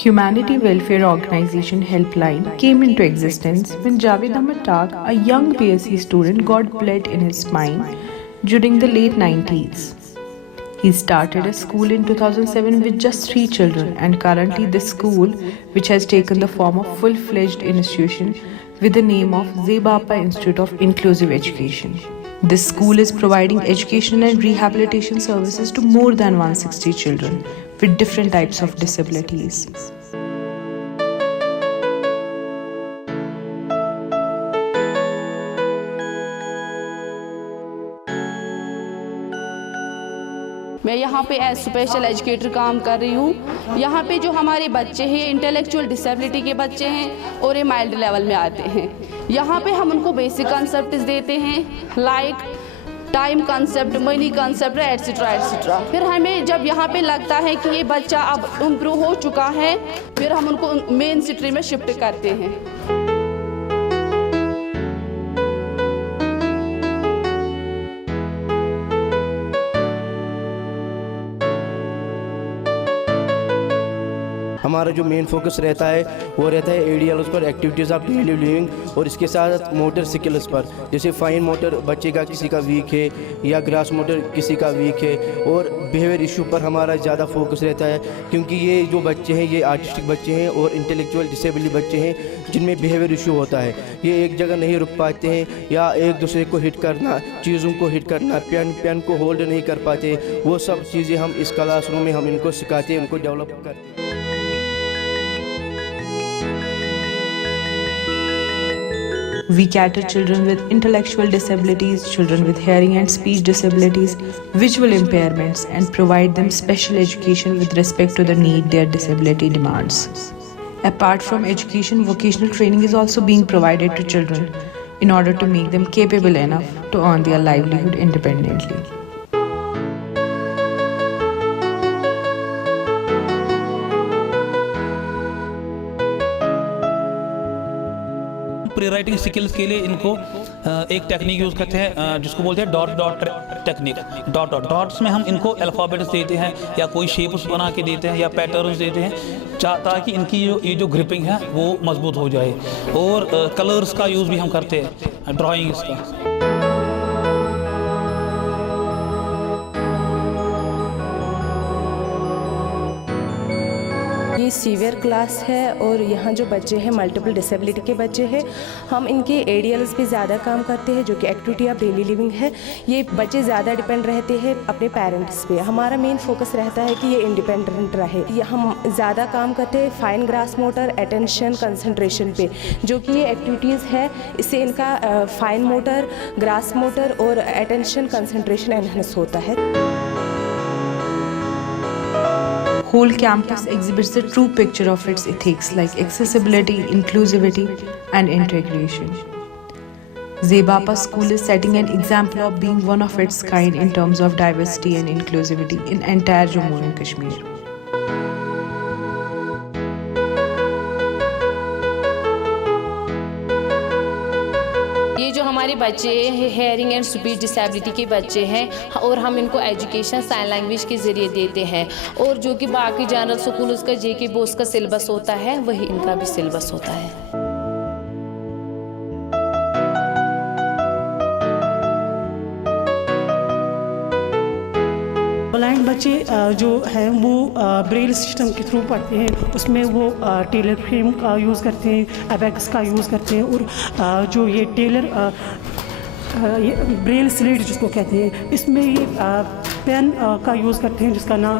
Humanity Welfare Organization Helpline came into existence when Javed Ahmad Tak, a young PSC student, got blood in his spine during the late 90s. He started a school in 2007 with just 3 children, and currently this school, which has taken the form of full-fledged institution with the name of Zebapa Institute of Inclusive Education. This school is providing education and rehabilitation services to more than 160 children with different types of disabilities. मैं यहाँ पे as special educator काम कर रही हूँ। यहाँ पे जो हमारे बच्चे हैं इंटेलेक्चुअल डिसेबिलिटी के बच्चे हैं और ये माइल्ड लेवल में आते हैं। यहाँ पे हम उनको बेसिक कॉन्सेप्ट देते हैं like time concept, money concept, etcetera etcetera. फिर हमें जब यहाँ पे लगता है कि ये बच्चा अब इम्प्रूव हो चुका है, फिर हम उनको मेन स्ट्रीम में शिफ्ट करते हैं। हमारा जो मेन फोकस रहता है वो रहता है एडीएलएस पर, एक्टिविटीज़ ऑफ डेली लिविंग, और इसके साथ मोटर स्किल्स पर, जैसे फाइन मोटर बच्चे का किसी का वीक है या ग्रास मोटर किसी का वीक है, और बिहेवियर इशू पर हमारा ज़्यादा फोकस रहता है क्योंकि ये जो बच्चे हैं ये आर्टिस्टिक बच्चे हैं और इंटेलेक्चुअल डिसेबिलिटी बच्चे हैं जिनमें बिहेवियर इशू होता है। ये एक जगह नहीं रुक पाते हैं या एक दूसरे को हिट करना, चीज़ों को हिट करना, पेन को होल्ड नहीं कर पाते। वो सब चीज़ें हम इस क्लासरूम में हम इनको सिखाते हैं, उनको डेवलप करते हैं। We cater children with intellectual disabilities, children with hearing and speech disabilities, visual impairments, and provide them special education with respect to the need their disability demands. Apart from education, vocational training is also being provided to children in order to make them capable enough to earn their livelihood independently. Pre writing skills के लिए इनको एक technique use करते हैं जिसको बोलते हैं dot dot technique. Dot dot dots में हम इनको अल्फ़ाबेट्स देते हैं या कोई शेप्स बना के देते हैं या पैटर्न्स देते हैं ताकि इनकी जो ग्रिपिंग है वो मजबूत हो जाए। और कलर्स का यूज़ भी हम करते हैं, ड्राइंग्स का। ये सीवियर क्लास है और यहाँ जो बच्चे हैं मल्टीपल डिसेबिलिटी के बच्चे हैं, हम इनके एडीएलएस पे ज़्यादा काम करते हैं जो कि एक्टिविटी ऑफ डेली लिविंग है। ये बच्चे ज़्यादा डिपेंड रहते हैं अपने पेरेंट्स पे। हमारा मेन फोकस रहता है कि ये इंडिपेंडेंट रहे। ये हम ज़्यादा काम करते हैं fine grass motor, attention, concentration पे, जो कि ये एक्टिविटीज़ है। इससे इनका फाइन मोटर, ग्रास मोटर और अटेंशन, कंसंट्रेशन एनहांस होता है। Whole campus exhibits the true picture of its ethics like accessibility, inclusivity, and integration. Zebapa School is setting an example of being one of its kind in terms of diversity and inclusivity in entire Jammu and Kashmir. ये जो हमारे बच्चे hearing and speech disability के बच्चे हैं और हम इनको एजुकेशन साइन लैंग्वेज के ज़रिए देते हैं, और जो कि बाकी जनरल स्कूल उसका जेके बोस का सिलेबस होता है वही इनका भी सिलेबस होता है। ब्लाइंड बच्चे जो है वो ब्रेल सिस्टम के थ्रू पढ़ते हैं, उसमें वो टेलर फ्रेम का यूज़ करते हैं, अबैकस का यूज़ करते हैं, और जो ये टेलर ये ब्रेल स्लेट जिसको कहते हैं, इसमें ये पेन का यूज़ करते हैं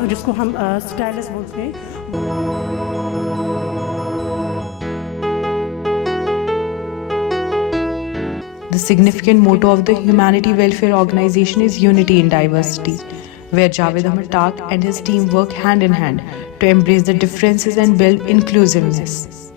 जिसको हम स्टाइलस बोलते हैं। The significant motto of the Humanity Welfare Organization is Unity in Diversity, where Javed Ahmad Tak and his team work hand in hand to embrace the differences and build inclusiveness.